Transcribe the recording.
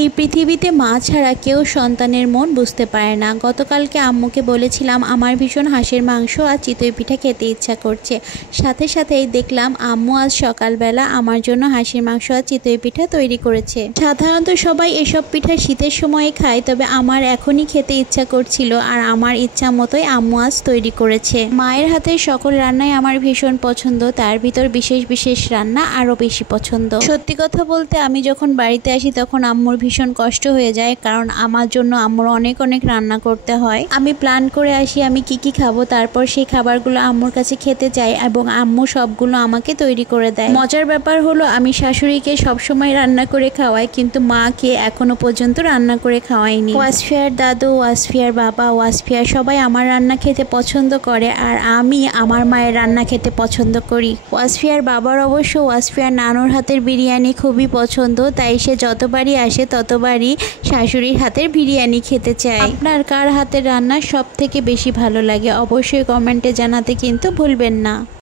এই পৃথিবীতে মা ছাড়া কেউ সন্তানের মন বুঝতে পারে না। গতকালকে আম্মুকে বলেছিলাম আমার ভীষণ হাঁসের মাংস আর চিতই পিঠা খেতে ইচ্ছা করছে। সাথে সাথেই দেখলাম আম্মু আজ সকালবেলা আমার জন্য হাঁসের মাংস আর চিতই পিঠা তৈরি করেছে। সাধারণত সবাই এসব পিঠা শীতের সময় খায়, তবে আমার এখনই খেতে ইচ্ছা করছিল আর আমার ইচ্ছা মতোই আম্মু আজ তৈরি করেছে। মায়ের হাতের সকল রান্নাই আমার ভীষণ পছন্দ, তার ভিতর বিশেষ বিশেষ রান্না আরও বেশি পছন্দ। সত্যি কথা বলতে আমি যখন বাড়িতে আসি তখন আম্মুর ভীষণ কষ্ট হয়ে যায়, কারণ আমার জন্য আম্মুর অনেক অনেক রান্না করতে হয়। আমি প্ল্যান করে আসি আমি কি খাবো, তারপর সেই খাবারগুলো আম্মুর কাছে খেতে চাই এবং আম্মু সবগুলো আমাকে তৈরি করে দেয়। মজার ব্যাপার হলো আমি শাশুড়িকে সবসময় রান্না করে খাওয়াই, কিন্তু মাকে এখনো পর্যন্ত রান্না করে খাওয়াইনি। ওয়াসফিয়ার দাদু, ওয়াসফিয়ার বাবা, ওয়াসফিয়ার সবাই আমার রান্না খেতে পছন্দ করে আর আমি আমার মায়ের রান্না খেতে পছন্দ করি। ওয়াসফিয়ার বাবার অবশ্য ওয়াসফিয়ার নানুর হাতের বিরিয়ানি খুবই পছন্দ, তাই সে যতবারই আসে ততবারই শাশুড়ির হাতের বিরিয়ানি খেতে চায়। আপনার কার হাতের রান্না সব থেকে বেশি ভালো লাগে অবশ্যই কমেন্টে জানাতে কিন্তু ভুলবেন না।